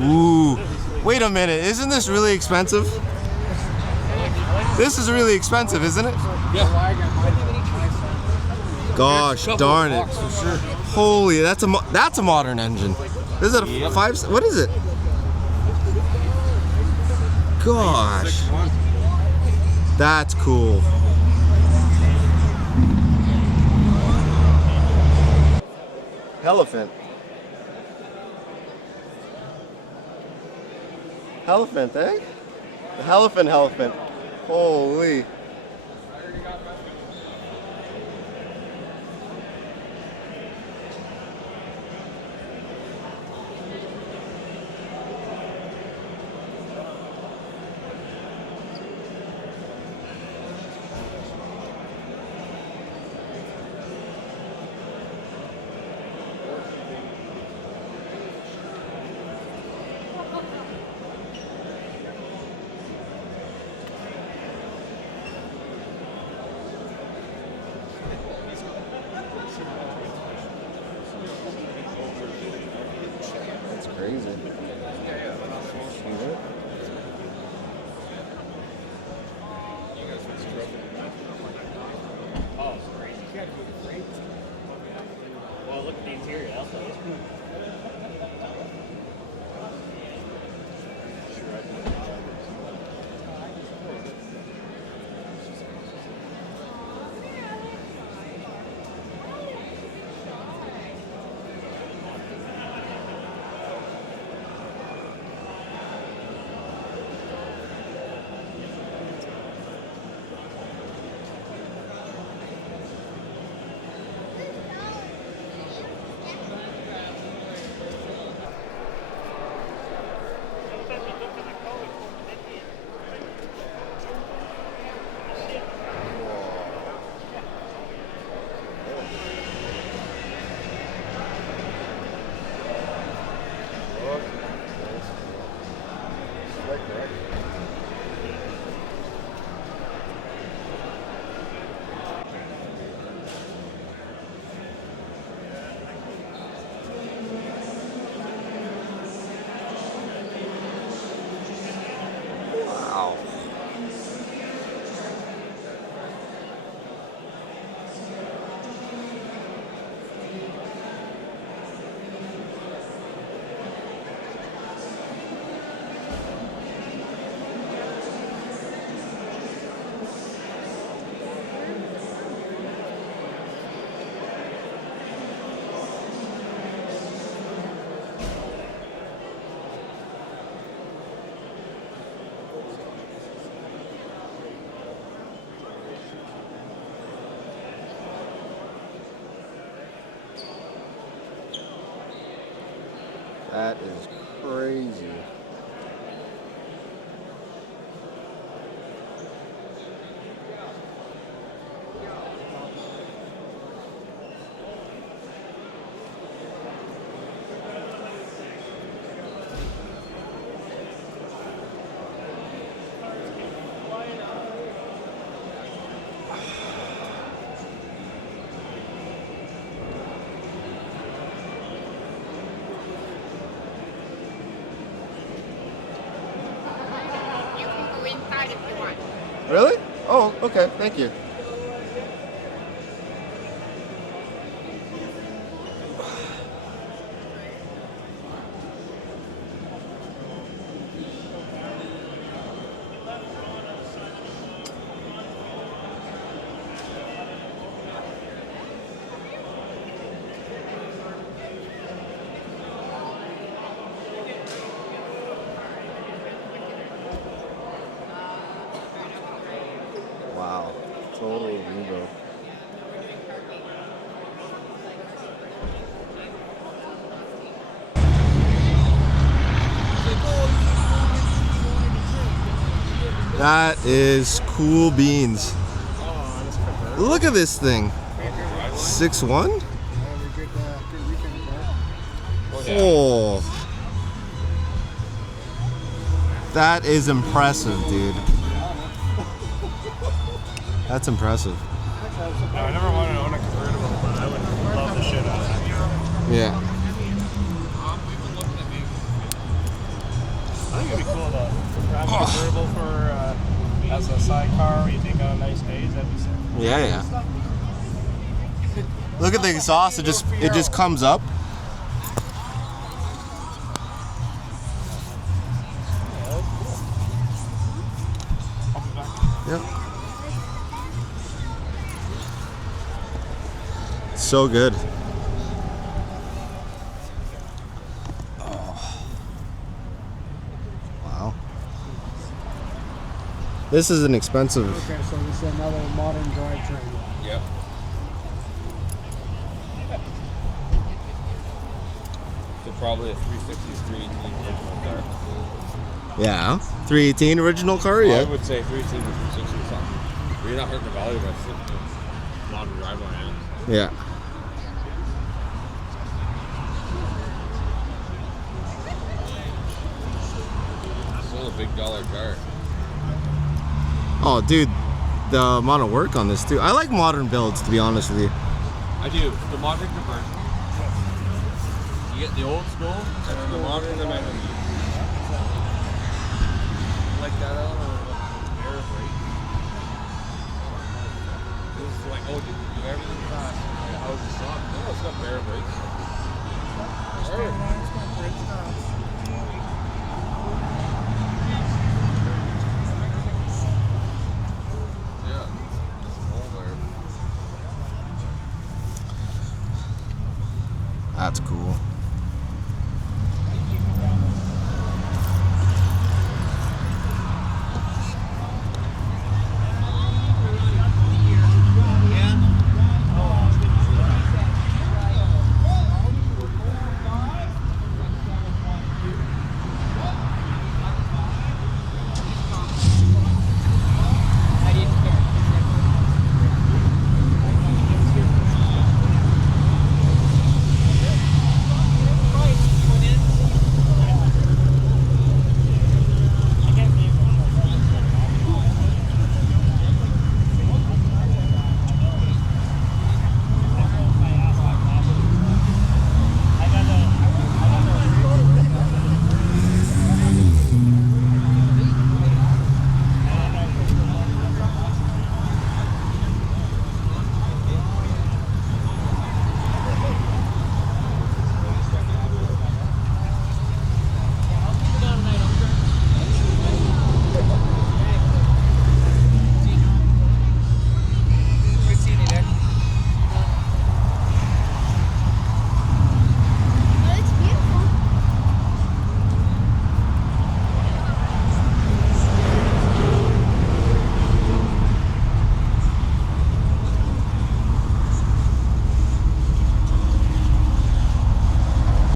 Ooh. Wait a minute. Isn't this really expensive? This is really expensive, isn't it? Yeah. Gosh darn it. For sure. Holy, that's a modern engine. Is it a 5? What is it? Gosh. That's cool. Elephant. Elephant, eh? The elephant. Holy. That's crazy. Well, look at the interior. That's nice. Wow. That is crazy. Inside if you want. Really? Oh, okay. Thank you. Wow. Total Revo. That is cool beans. Look at this thing. 6'1"? Oh. That is impressive, dude. That's impressive. I never wanted to own a convertible, but I would love the shit out of that. Yeah. That's convertible for as a sidecar where you take on nice days. That'd be sick. Yeah, yeah. Look at the exhaust. It just comes up. Yep. So good. Oh. Wow. This is an expensive. Okay, so this is another modern drivetrain. Yep. So probably a 360 original car. Yeah. 318 original car, I yeah. would say 360 or 360 or something. But you're not hurting the value by sitting in modern driveline. Yeah. Still a big dollar car. Oh, dude, the amount of work on this too. I like modern builds, to be honest with you. I do. The modern conversion. You get the old school and then the modern amenities. Like that air brake. This is like, oh, did you do everything fast? How does it stop? No, it's got air brakes.